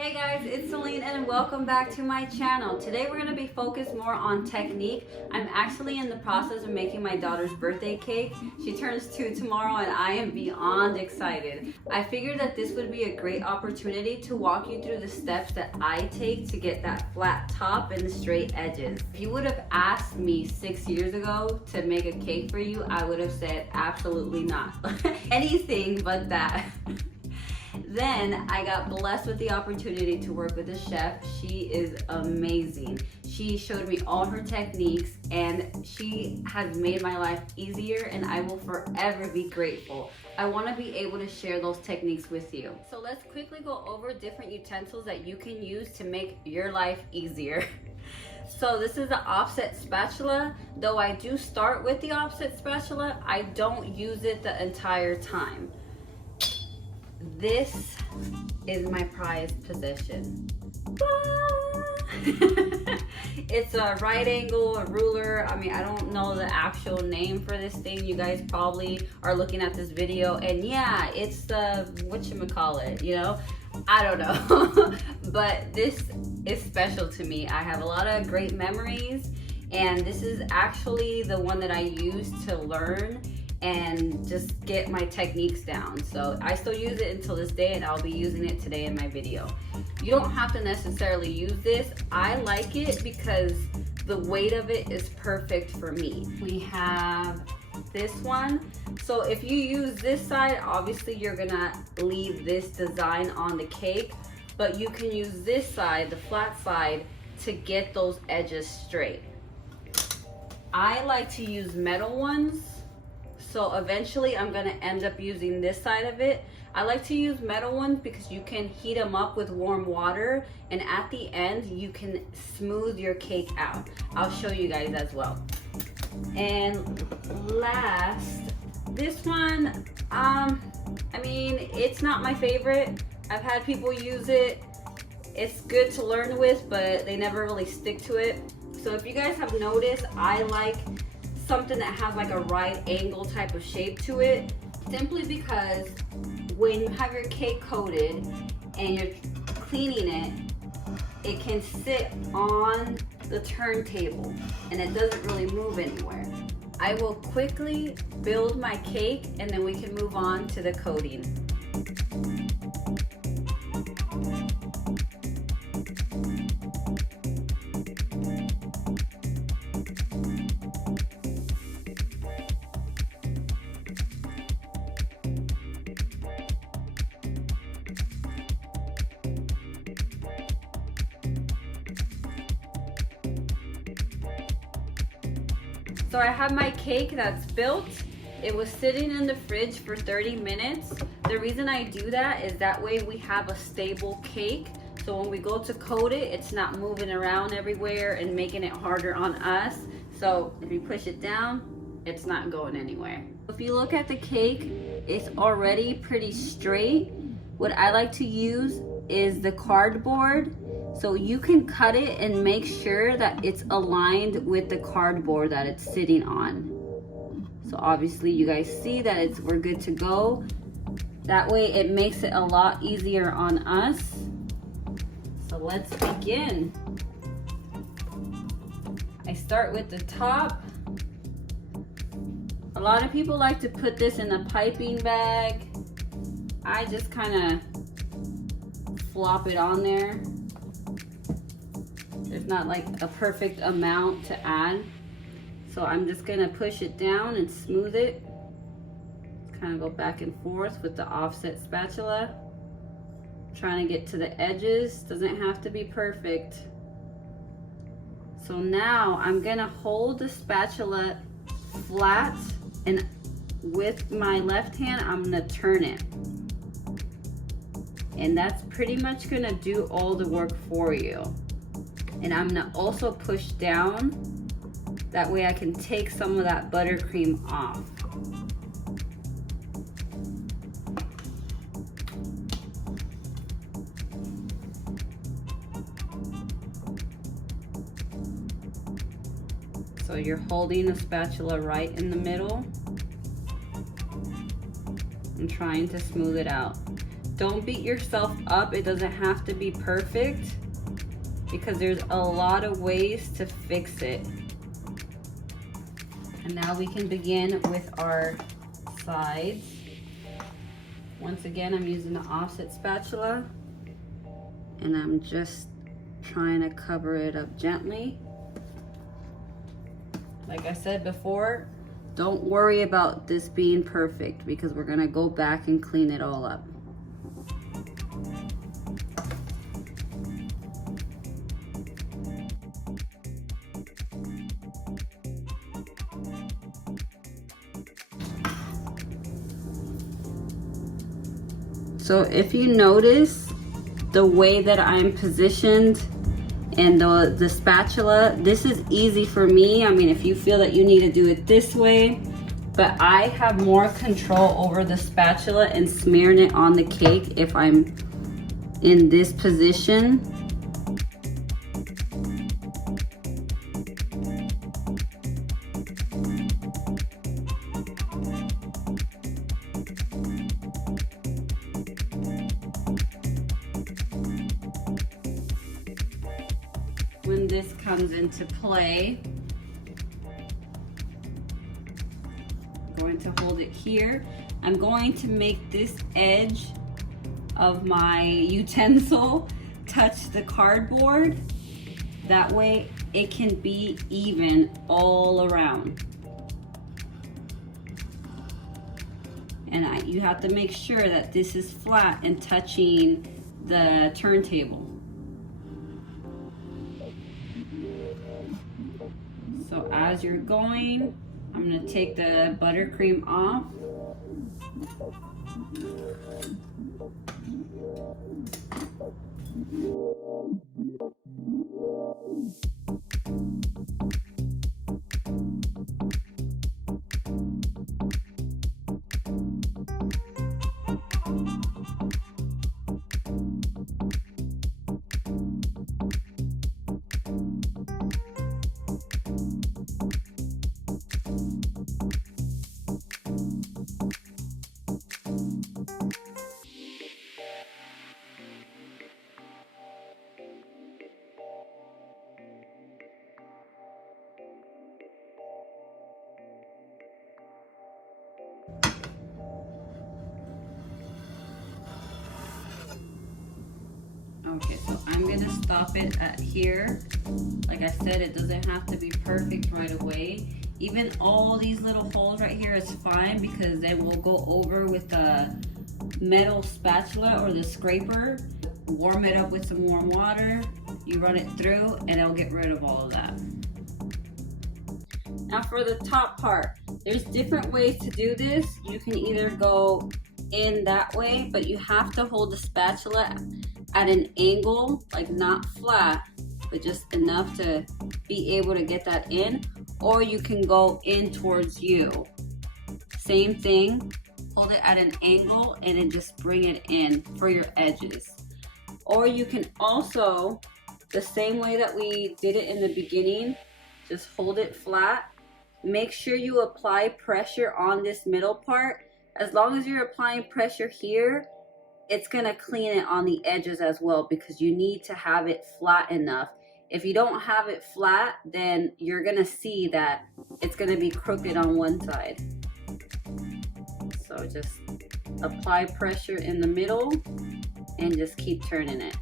Hey guys, it's Celine and welcome back to my channel. Today we're going to be focused more on technique. I'm actually in the process of making my daughter's birthday cake. She turns 2 tomorrow and I am beyond excited. I figured that this would be a great opportunity to walk you through the steps that I take to get that flat top and the straight edges. If you would have asked me 6 years ago to make a cake for you, I would have said absolutely not. Anything but that. Then I got blessed with the opportunity to work with a chef. She is amazing. She showed me all her techniques and she has made my life easier, and I will forever be grateful. I want to be able to share those techniques with you. So let's quickly go over different utensils that you can use to make your life easier. So this is the offset spatula. Though I do start with the offset spatula, I don't use it the entire time. This is my prized possession. It's a right angle, a ruler. I mean, I don't know the actual name for this thing. You guys probably are looking at this video and yeah, it's the whatchamacallit, you know? I don't know. But this is special to me. I have a lot of great memories, and this is actually the one that I use to learn and just get my techniques down. So I still use it until this day, and I'll be using it today in my video. You don't have to necessarily use this. I like it because the weight of it is perfect for me. We have this one. So if you use this side, obviously you're gonna leave this design on the cake, but you can use this side, the flat side, to get those edges straight. I like to use metal ones. So eventually I'm gonna end up using this side of it. I like to use metal ones because you can heat them up with warm water, and at the end you can smooth your cake out. I'll show you guys as well. And last, this one, I mean, it's not my favorite. I've had people use it. It's good to learn with, but they never really stick to it. So if you guys have noticed, I like something that has like a right angle type of shape to it, simply because when you have your cake coated and you're cleaning it, it can sit on the turntable and it doesn't really move anywhere. I will quickly build my cake and then we can move on to the coating. So I have my cake that's built. It was sitting in the fridge for 30 minutes. The reason I do that is that way we have a stable cake. So when we go to coat it, it's not moving around everywhere and making it harder on us. So if you push it down, it's not going anywhere. If you look at the cake, it's already pretty straight. What I like to use is the cardboard. So you can cut it and make sure that it's aligned with the cardboard that it's sitting on. So obviously you guys see that we're good to go. That way it makes it a lot easier on us. So let's begin. I start with the top. A lot of people like to put this in a piping bag. I just kind of flop it on there. There's not like a perfect amount to add. So I'm just gonna push it down and smooth it. Kind of go back and forth with the offset spatula. Trying to get to the edges, doesn't have to be perfect. So now I'm gonna hold the spatula flat, and with my left hand, I'm gonna turn it. And that's pretty much gonna do all the work for you. And I'm gonna also push down, that way I can take some of that buttercream off. So you're holding the spatula right in the middle and trying to smooth it out. Don't beat yourself up. It doesn't have to be perfect because there's a lot of ways to fix it. And now we can begin with our sides. Once again, I'm using the offset spatula and I'm just trying to cover it up gently. Like I said before, don't worry about this being perfect because we're gonna go back and clean it all up. So if you notice the way that I'm positioned and the spatula, this is easy for me. I mean, if you feel that you need to do it this way, but I have more control over the spatula and smearing it on the cake if I'm in this position. When this comes into play, I'm going to hold it here. I'm going to make this edge of my utensil touch the cardboard. That way it can be even all around. And you have to make sure that this is flat and touching the turntable. So as you're going, I'm gonna take the buttercream off. Okay, so I'm gonna stop it at here. Like I said, it doesn't have to be perfect right away. Even all these little holes right here is fine because then we'll go over with the metal spatula or the scraper, warm it up with some warm water, you run it through and it'll get rid of all of that. Now for the top part, there's different ways to do this. You can either go in that way, but you have to hold the spatula at an angle, like not flat, but just enough to be able to get that in, or you can go in towards you. Same thing, hold it at an angle and then just bring it in for your edges. Or you can also, the same way that we did it in the beginning, just hold it flat. Make sure you apply pressure on this middle part. As long as you're applying pressure here, it's gonna clean it on the edges as well because you need to have it flat enough. If you don't have it flat, then you're gonna see that it's gonna be crooked on one side. So just apply pressure in the middle and just keep turning it.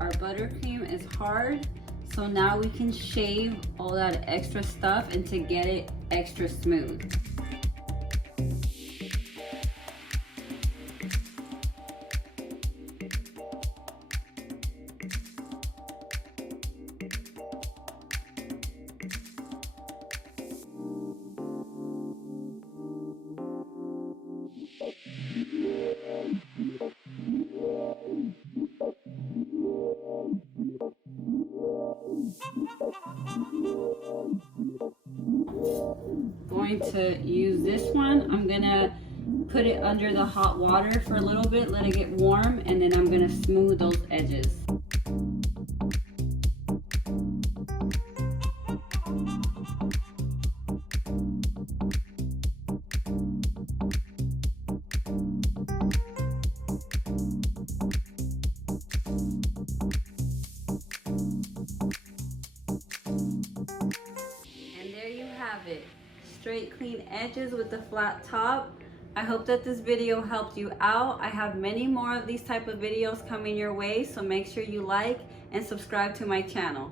Our buttercream is hard, so now we can shave all that extra stuff and to get it extra smooth. going to use this one. I'm gonna put it under the hot water for a little bit, let it get warm, and then I'm gonna smooth those edges. It straight clean edges with the flat top. I hope that this video helped you out. I have many more of these type of videos coming your way, so make sure you like and subscribe to my channel.